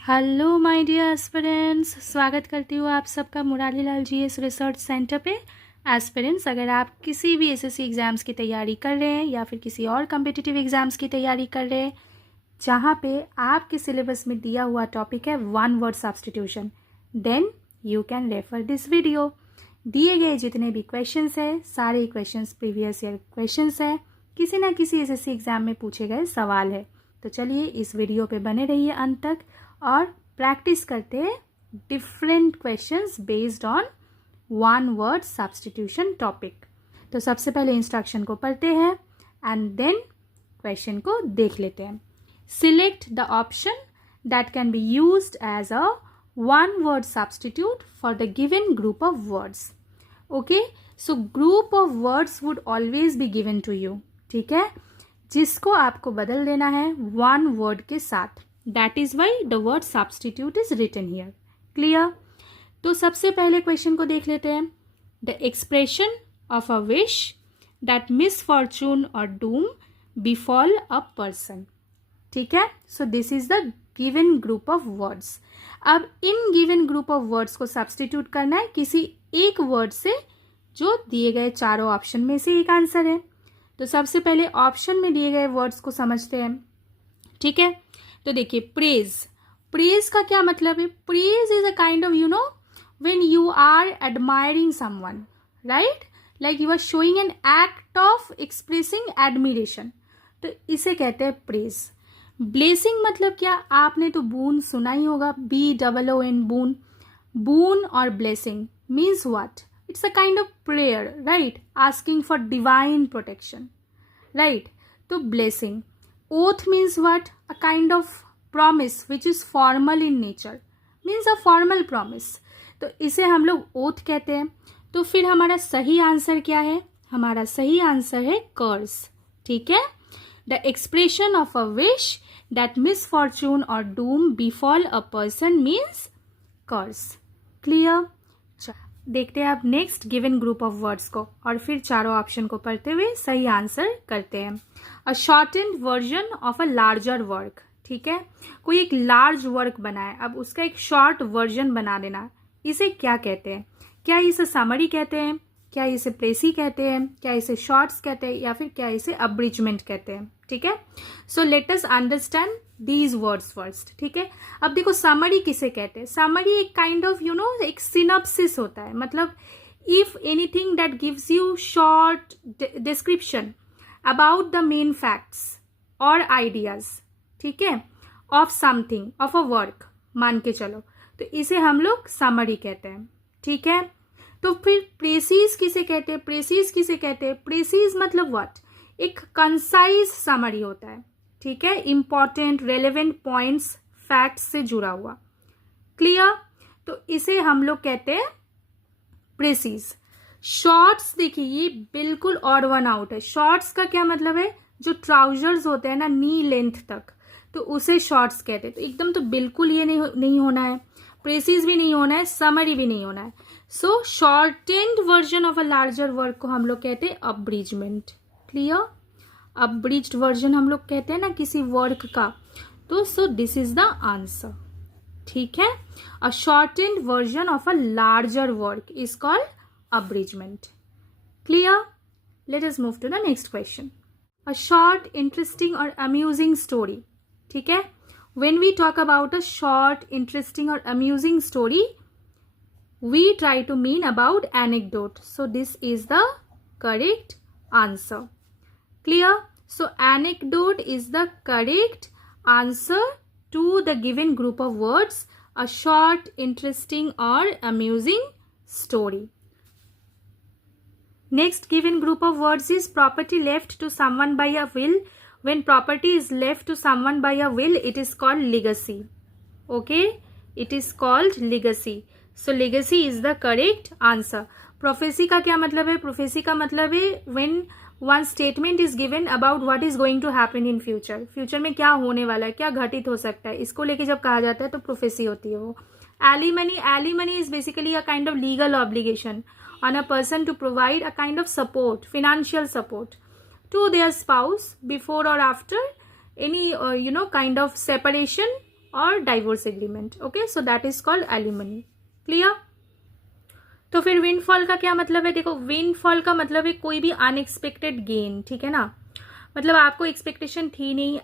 Hello my dear aspirants, स्वागत करती हूँ आप सबका Murari Lal GS research centre पे। एस्पिरेंट्स, अगर आप किसी भी एसएससी एग्ज़ाम्स की तैयारी कर रहे हैं या फिर किसी और कम्पिटिटिव एग्ज़ाम्स की तैयारी कर रहे हैं जहाँ पे आपके सिलेबस में दिया हुआ टॉपिक है one word substitution, then you can refer this video. दिए गए जितने भी क्वेश्चंस है सारे क्वेश्चंस प्रीवियस ईयर क्वेश्चंस है, किसी ना किसी एसएससी एग्ज़ाम में पूछे गए सवाल है। तो चलिए इस वीडियो पे बने रहिए अंत तक और प्रैक्टिस करते हैं different questions based on one word substitution topic. तो सबसे पहले इंस्ट्रक्शन को पढ़ते हैं एंड देन क्वेश्चन को देख लेते हैं। Select the option that can be used as a one word substitute for the given group of words. Okay, so group of words would always be given to you, ठीक है, जिसको आपको बदल देना है वन वर्ड के साथ। That is why the word substitute is written here. Clear? तो सबसे पहले क्वेश्चन को देख लेते हैं। The expression of a wish that misfortune और डूम बिफॉल अ पर्सन। ठीक है, so this is the given group of words. अब इन गिवन ग्रुप ऑफ वर्ड्स को सब्स्टिट्यूट करना है किसी एक वर्ड से जो दिए गए चारों ऑप्शन में से एक आंसर है। तो सबसे पहले ऑप्शन में दिए गए वर्ड्स को समझते हैं। ठीक है, तो देखिए प्रेज। प्रेज का क्या मतलब है? Praise is a kind of when you are admiring someone, right, like you are showing an act of expressing admiration, तो इसे कहते हैं प्रेज। ब्लेसिंग मतलब क्या? आपने तो बून सुना ही होगा, BOON, बून। बून और blessing means what? It's a kind of prayer, right? Asking for divine protection, right? तो blessing. Oath means what? A kind of promise which is formal in nature, means a formal promise. तो इसे हम लोग oath कहते हैं। तो फिर हमारा सही आंसर क्या है? हमारा सही आंसर है curse। ठीक है, the expression of a wish that misfortune or doom befall a person means curse। Clear? देखते हैं आप next given group of words को और फिर चारों ऑप्शन को पढ़ते हुए सही आंसर करते हैं। A shortened version of a larger work. ठीक है, कोई एक लार्ज वर्क बनाए, अब उसका एक शॉर्ट वर्जन बना देना, इसे क्या कहते हैं? क्या इसे समरी कहते हैं, क्या इसे प्रेसी कहते हैं, क्या इसे शॉर्ट्स कहते हैं, या फिर क्या इसे अब्रिजमेंट कहते हैं? ठीक है, so let us understand these words first. ठीक है, अब देखो समरी किसे कहते हैं? समरी एक काइंड ऑफ एक सिनॉप्सिस होता है, मतलब if anything that gives you short description about the main facts और आइडियाज, ठीक है, of something, of a work, मान के चलो, तो इसे हम लोग समरी कहते हैं। ठीक है, तो फिर प्रेसीज किसे कहते हैं? प्रेसीज किसे कहते हैं? प्रेसीज मतलब व्हाट? एक कंसाइज समरी होता है, ठीक है, इंपॉर्टेंट रेलेवेंट पॉइंट्स फैक्ट्स से जुड़ा हुआ। क्लियर? तो इसे हम लोग कहते हैं प्रेसीज। शॉर्ट्स देखिए, ये बिल्कुल ऑड वन आउट है। शॉर्ट्स का क्या मतलब है? जो ट्राउजर्स होते हैं ना नी लेंथ तक, तो उसे शॉर्ट्स कहते हैं। तो एकदम तो बिल्कुल ये नहीं होना है, प्रेसीज भी नहीं होना है, समरी भी नहीं होना है। So shortened version of a larger work को हम लोग कहते हैं अब्रिजमेंट। क्लियर? अब्रिज्ड वर्जन हम लोग कहते हैं ना किसी वर्क का, तो so this is the answer. ठीक है, a shortened version of a larger work is called abridgement. Clear? Let us move to the next question. A short interesting और अम्यूजिंग स्टोरी। ठीक है, when we talk about a short interesting or amusing story, we try to mean about anecdote, so this is the correct answer. Clear? So anecdote is the correct answer to the given group of words, a short interesting or amusing story. Next given group of words is property left to someone by a will. When property is left to someone by a will, it is called legacy. Okay, it is called legacy. So legacy is the correct answer. Prophecy का क्या मतलब है? Prophecy का मतलब है when one statement is given about what is going to happen in future. Future में क्या होने वाला है, क्या घटित हो सकता है, इसको लेके जब कहा जाता है तो prophecy होती है वो। Alimony is basically a kind of legal obligation on a person to provide a kind of support, financial support to their spouse before or after any kind of separation और divorce agreement. Okay, so that is called alimony. Clear? तो फिर windfall का क्या मतलब है? देखो, windfall का मतलब है कोई भी अनएक्सपेक्टेड गेन, ठीक है ना, मतलब आपको एक्सपेक्टेशन थी नहीं,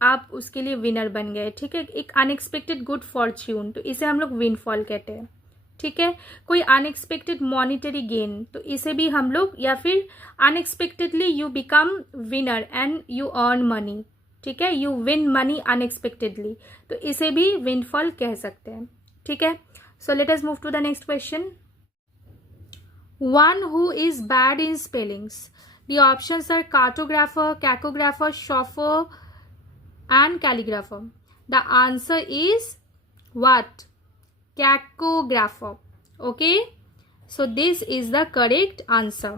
आप उसके लिए विनर बन गए, ठीक है, एक अनएक्सपेक्टेड गुड फॉर्च्यून, तो इसे हम लोग विंडफॉल कहते हैं, ठीक है। कोई अनएक्सपेक्टेड मॉनिटरी गेन, तो इसे भी हम लोग, या फिर unexpectedly you become winner and you earn money, ठीक है, यू विन मनी अनएक्सपेक्टेडली, तो इसे भी विंडफॉल कह सकते हैं, ठीक है। So let us move to the next question. One who is bad in spellings. The options are cartographer, cacographer, chauffeur, and calligrapher. The answer is what? Cacographer. Okay, so this is the correct answer.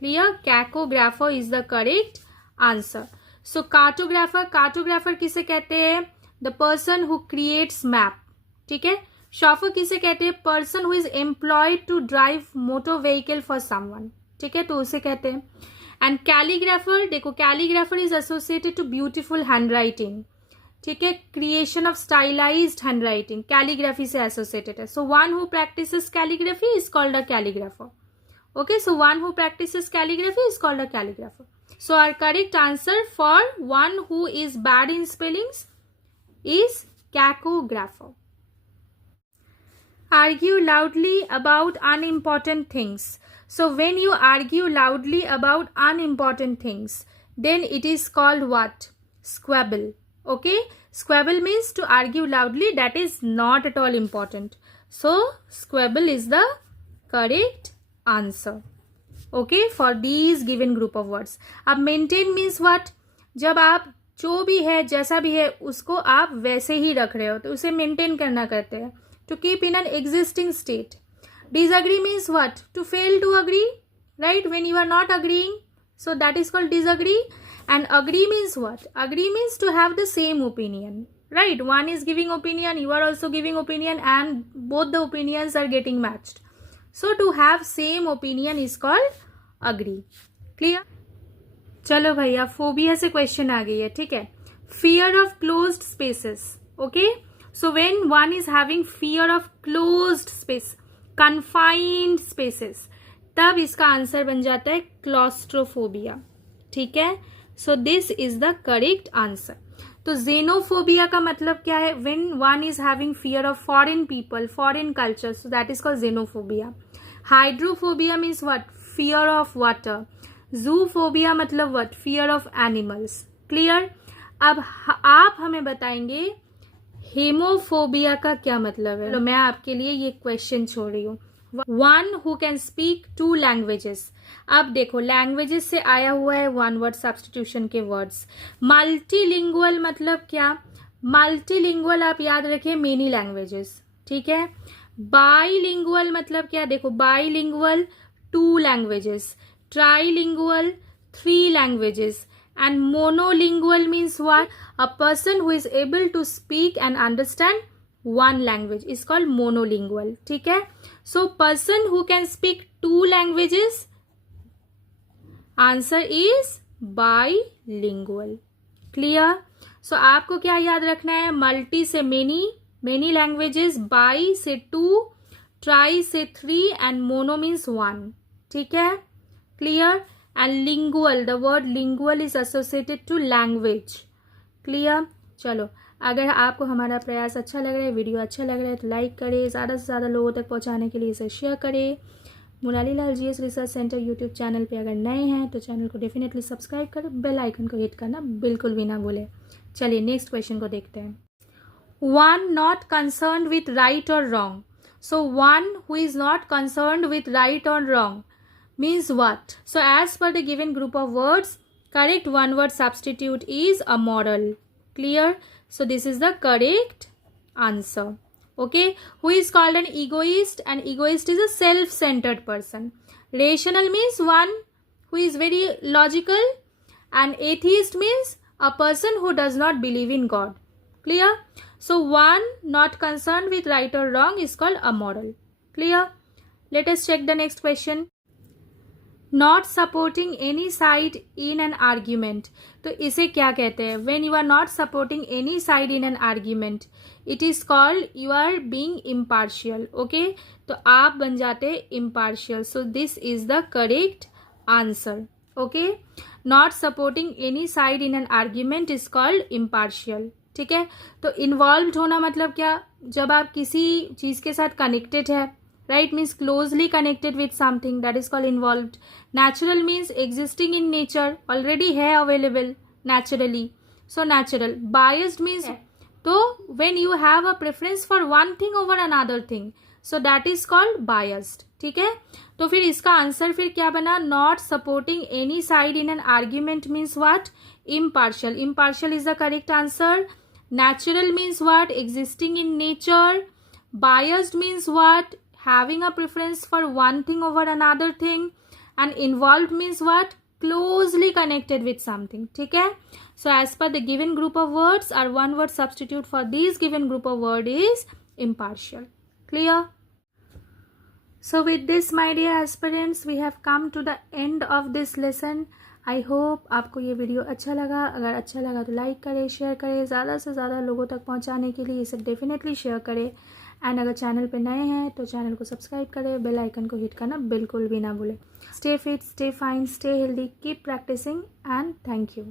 Clear? Cacographer is the correct answer. So cartographer किसे कहते हैं? The person who creates map. ठीक है. chauffeur किसे कहते हैं? Person who is employed to drive motor vehicle for someone. ठीक है, तो उसे कहते हैं. एंड कैलीग्राफर, देखो calligrapher is associated to beautiful hand writing, ठीक है, creation of stylised hand writing, calligraphy से एसोसिएटेड है। So one who practises calligraphy is called a calligrapher. Okay, so one who practises calligraphy is called a calligrapher. So our correct answer for one who is bad in spellings is cacographer. Argue loudly about unimportant things. So when you argue loudly about unimportant things, then it is called what? Squabble. Okay, squabble means to argue loudly that is not at all important. So squabble is the correct answer. Okay, for these given group of words. अब maintain means what? जब आप जो भी है जैसा भी है उसको आप वैसे ही रख रहे हो तो उसे मेंटेन करना कहते हैं. To keep in an existing state. Disagree means what? To fail to agree, right? When you are not agreeing, so that is called disagree. And agree means what? Agree means to have the same opinion, right? One is giving opinion, you are also giving opinion, and both the opinions are getting matched. So to have same opinion is called agree. Clear? चलो भैया, phobia से question आ गई है, ठीक है. Fear of closed spaces. Okay, so when one is having fear of closed space, confined spaces, तब इसका answer बन जाता है क्लॉस्ट्रोफोबिया. ठीक है, so this is the correct answer. तो जेनोफोबिया का मतलब क्या है? When one is having fear of foreign people, foreign culture, so that is called xenophobia. Hydrophobia means what? Fear of water. Zoophobia मतलब what? Fear of animals. Clear? अब आप हमें बताएंगे हेमोफोबिया का क्या मतलब है. तो मैं आपके लिए ये क्वेश्चन छोड़ रही हूँ. One who can speak 2 languages. अब देखो, लैंग्वेजेस से आया हुआ है वन वर्ड सब्स्टिट्यूशन के वर्ड्स. मल्टीलिंगुअल मतलब क्या? मल्टीलिंगुअल आप याद रखिए, मेनी लैंग्वेजेस. ठीक है. बाईलिंगुअल मतलब क्या? देखो, bilingual 2 languages. Trilingual 3 languages. And monolingual means what? A person who is able to speak and understand 1 language is called monolingual. ठीक है. So person who can speak 2 languages, answer is bilingual. Clear? So आपको क्या याद रखना है? Multi से many languages, by से 2, try से 3 and mono means 1. ठीक है. Clear? And lingual, the word lingual is associated to language. Clear? चलो, अगर आपको हमारा प्रयास अच्छा लग रहा है, वीडियो अच्छा लग रहा है तो लाइक करें, ज़्यादा से ज़्यादा लोगों तक पहुंचाने के लिए इसे शेयर करें. Murari Lal GS research centre YouTube channel पे अगर नए हैं तो चैनल को डेफिनेटली सब्सक्राइब करें, बेल आइकन को हिट करना बिल्कुल भी ना भूलें. चलिए नेक्स्ट क्वेश्चन को देखते हैं. One not concerned with right और wrong. So one who is not concerned with right और wrong means what? So as per the given group of words, correct one word substitute is amoral. Clear? So this is the correct answer. Okay, who is called an egoist? An egoist is a self-centered person. Rational means one who is very logical, and atheist means a person who does not believe in God. Clear? So one not concerned with right or wrong is called amoral. Clear? Let us check the next question. Not supporting any side in an argument, तो इसे क्या कहते हैं? When you are not supporting any side in an argument it is called you are being impartial. Okay, तो आप बन जाते impartial. So this is the correct answer. Okay, not supporting any side in an argument is called impartial. ठीक है, तो involve होना मतलब क्या? जब आप किसी चीज के साथ कनेक्टेड है, right, means closely connected with something, that is called involved. Natural means existing in nature, already है available naturally, so natural. Biased means तो when you have a preference for one thing over another thing, so that is called biased. ठीक है, तो फिर इसका answer फिर क्या बना? not supporting any side in an argument means what? Impartial. Impartial is the correct answer. Natural means what? Existing in nature. Biased means what? Having a preference for one thing over another thing. And involved means what? Closely connected with something. ठीक है, so as per the given group of words, our one word substitute for these given group of word is impartial. Clear? So with this, my dear aspirants, we have come to the end of this lesson. I hope आपको ये video अच्छा लगा. अगर अच्छा लगा तो like करें, share करें, ज़्यादा से ज़्यादा लोगों तक पहुंचाने के लिए इसे डेफिनेटली शेयर करें. एंड अगर चैनल पे नए हैं तो चैनल को सब्सक्राइब करें, बेल आइकन को हिट करना बिल्कुल भी ना भूलें. Stay fit, stay fine, stay healthy, keep practising and thank you.